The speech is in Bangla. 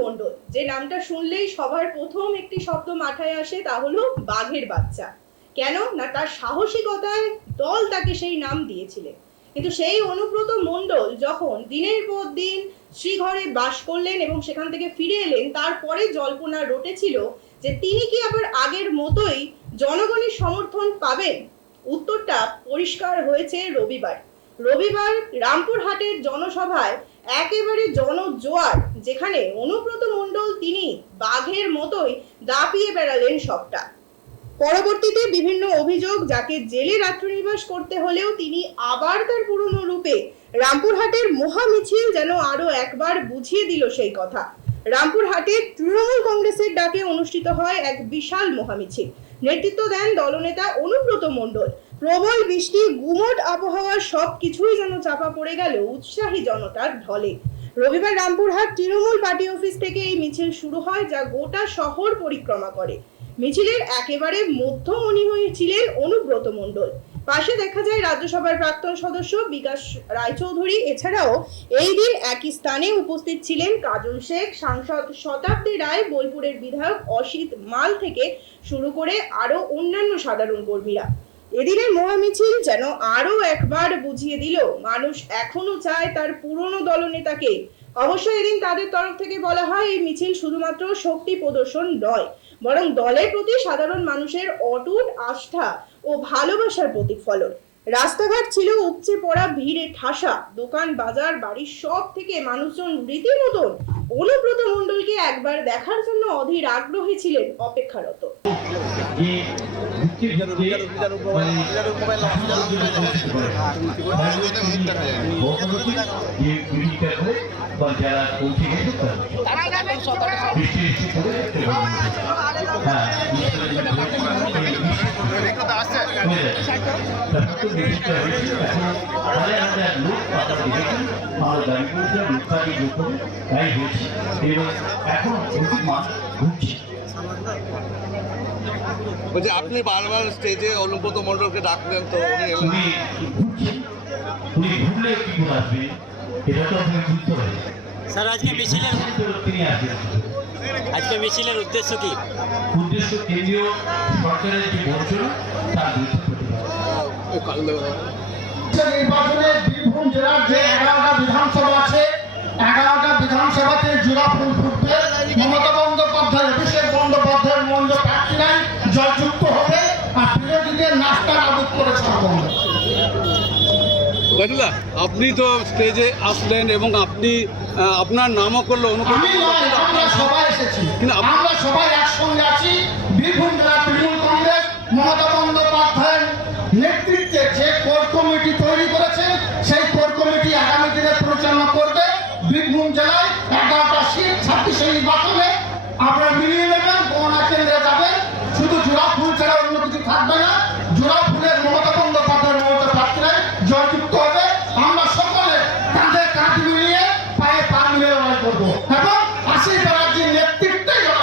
মণ্ডল, যে নামটা শুনলেই সবার প্রথম একটি শব্দ মাথায় আসে তা হলো বাঘের বাচ্চা। কেন না, তার সাহসিকতায় দল তাকে সেই নাম দিয়েছিলেন। কিন্তু সেই অনুব্রত মণ্ডল যখন দিনের পর দিন শ্রীঘরে বাস করলেন এবং সেখান থেকে ফিরে এলেন, তারপরে জল্পনা রটেছিল যে তিনি কি আবার আগের মতোই জনগণের সমর্থন পাবেন। উত্তরটা পরিষ্কার হয়েছে রবিবার। রামপুরহাটের জনসভায় একেবারে জনজোয়ার, যেখানে অনুব্রত মণ্ডল তিনি বাঘের মতোই দাপিয়ে বেড়ালেন সবটা। পরবর্তীতে বিভিন্ন অভিযোগ, যাকে জেলে রাত্রিনিবাস করতে হলেও তিনি আবার তার পুরনো রূপে রামপুরহাটের মহামিছিল যেন আরো একবার বুঝিয়ে দিল সেই কথা। রামপুরহাটে তৃণমূল কংগ্রেসের ডাকে অনুষ্ঠিত হয় এক বিশাল মহামিছিল। নেতৃত্ব দেন দলনেতা অনুব্রত মণ্ডল। প্রবল বৃষ্টি, গুমোট আবহাওয়া সবকিছুই যেন চাপা পড়ে গেল উৎসাহী জনতার ঢলে। রবিবার রামপুরহাট তৃণমূল পার্টি অফিস থেকে এই মিছিল শুরু হয়, যা গোটা শহর পরিক্রমা করে। মিছিলের একেবারে মধ্যমণি হয়েছিলেন অনুব্রত মণ্ডল। পাশে দেখা যায় রাজ্যসভার প্রাক্তন সদস্য বিকাশ রায়চৌধুরী। এছাড়াও এই দিন একই স্থানে উপস্থিত ছিলেন কাজল শেখ, সাংসদ শতাব্দী রায়, বোলপুরের বিধায়ক অসিত মাল থেকে শুরু করে আরো অন্যান্য সাধারণ কর্মীরা। এদিনের মহামিছিল যেন আরো একবার বুঝিয়ে দিল মানুষ এখনো চায় তার পুরনো দলনেতাকে। অবশ্য এদিন তাদের তরফ থেকে বলা হয়, এই মিছিল শুধুমাত্র শক্তি প্রদর্শন নয়, বরং দলের প্রতি সাধারণ মানুষের অটুট আস্থা ও ভালোবাসার প্রতিফলন। রাস্তাঘাট ছিল উপচে পড়া ভিড়ে ঠাসা, দোকান বাজার বাড়ির সব থেকে মানুষজন রীতিমতন অনুব্রত মণ্ডলকে একবার দেখার জন্য অধীর আগ্রহী ছিলেন, অপেক্ষারত। বলছি, আপনি বারবার স্টেজে অনুব্রত মণ্ডলকে ডাকলেন, তো স্যার আজকে মিছিলের উদ্দেশ্য কি? উদ্দেশ্য কেন্দ্রীয় সরকারের যে বঞ্চনা তার নির্বাচনে বীরভূম জেলার যে 11টা বিধানসভা আছে, 11টা বিধানসভাতে জোড়া ফুল ফুটবে। মমতা বন্দ্যোপাধ্যায়, অভিষেক বন্দ্যোপাধ্যায়ের মঞ্চ প্রার্থীরাই জয়যুক্ত হবে, আর বিরোধীদের নাস্তা নাবুদ করে ছাড়বেন। আপনি তো স্টেজে আসলেন এবং আপনি আপনার নামও করলো। আমরা সবাই এসেছি, কিন্তু আমরা সবাই একসঙ্গে আছি। বীরভূম জেলা তৃণমূল কংগ্রেস মমতা বন্দ্যোপাধ্যায়ের নেতৃত্বে যে কোর কমিটি তৈরি করেছে, সেই কোর কমিটি আগামী দিনে পরিচালনা করবে। বীরভূম জেলায় 11টা সিট 26 নির্বাচনে আপনারা মিলিয়ে নেবেন, গণনা কেন্দ্রে যাবেন। শুধু জোড়া ফুল ছাড়া অন্য কিছু থাকবে না।